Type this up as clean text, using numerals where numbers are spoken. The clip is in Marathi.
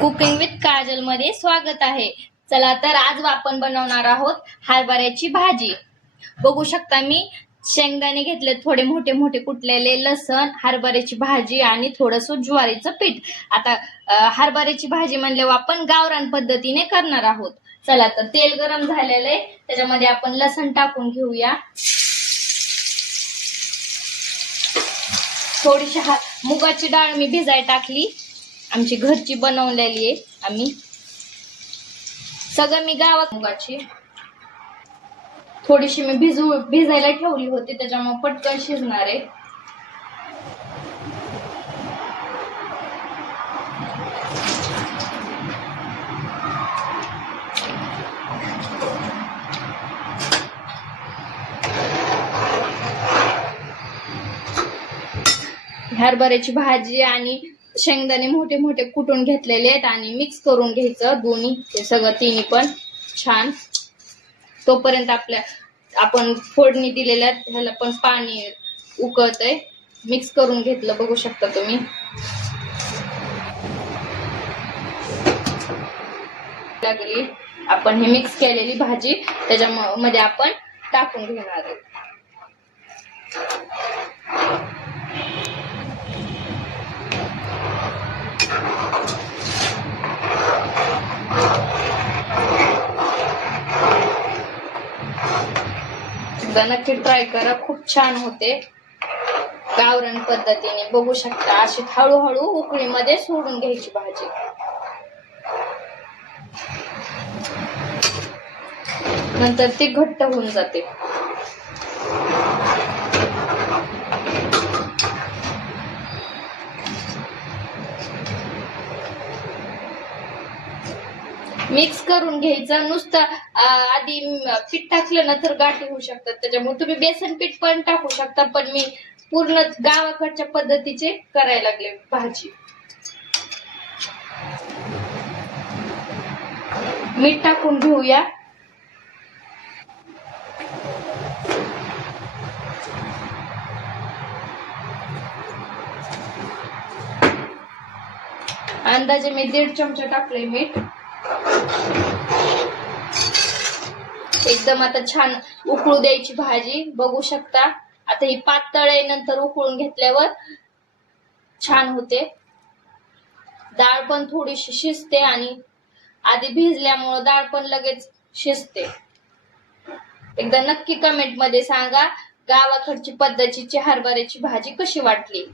कुकिंग विथ काजल मध्ये स्वागत आहे। चला तर आज आपण बनवणार आहोत हरभऱ्याची भाजी। बघू शकता मी शेंगदाणे घेतले, थोडे मोठे मोठे कुटलेले, लसण, हरभऱ्याची भाजी आणि थोडंसं ज्वारीचं पीठ। आता हरभऱ्याची भाजी म्हणल्यावर आपण गावरान पद्धतीने करणार आहोत। चला तर तेल गरम झालेलं आहे, त्याच्यामध्ये आपण लसण टाकून घेऊया। थोडीशी मुगाची डाळ मी भिजाय टाकली, आमची घरची बनवलेली आहे आम्ही। सगळं मी गावात मुगाची थोडीशी मी भिजायला ठेवली होती, त्याच्यामुळे पटकन शिजणार आहे। हरभऱ्याची भाजी आणि शेंगदाणे मोठे मोठे कुटून घेतलेले आहेत आणि मिक्स करून घ्यायचं दोन्ही, हे सगळं तिन्ही पण छान। तोपर्यंत आपण फोडणी दिलेल्या ह्याला पण पाणी उकळतंय, मिक्स करून घेतलं, बघू शकता तुम्ही। लागली आपण हे मिक्स केलेली भाजी त्याच्यामध्ये आपण टाकून घेणार आहे। नक्की ट्राय करा, खूप छान होते गावरान पद्धतीने। बघू शकता अशी हळूहळू उकळीमध्ये सोडून घ्यायची भाजी, नंतर ती घट्ट होऊन जाते। मिक्स करून घ्यायचं नुसतं। आधी पीठ टाकलं ना तर गाठी होऊ शकतात, त्याच्यामुळे तुम्ही बेसन पीठ पण टाकू शकता, पण मी पूर्ण गावाकडच्या पद्धतीचे करायला लागले भाजी। मीठ टाकून घेऊया। अंदाजे मी 1.5 चमचा टाकले मीठ। एकदम आता छान उकळू द्यायची भाजी, बघू शकता। आता ही पातळ आहे, नंतर उकळून घेतल्यावर छान होते। डाळ पण थोडीशी शिजते आणि आधी भिजल्यामुळे डाळ पण लगेच शिजते। एकदा नक्की कमेंट मध्ये सांगा गावाकडची पद्धतीची हरभऱ्याची भाजी कशी वाटली।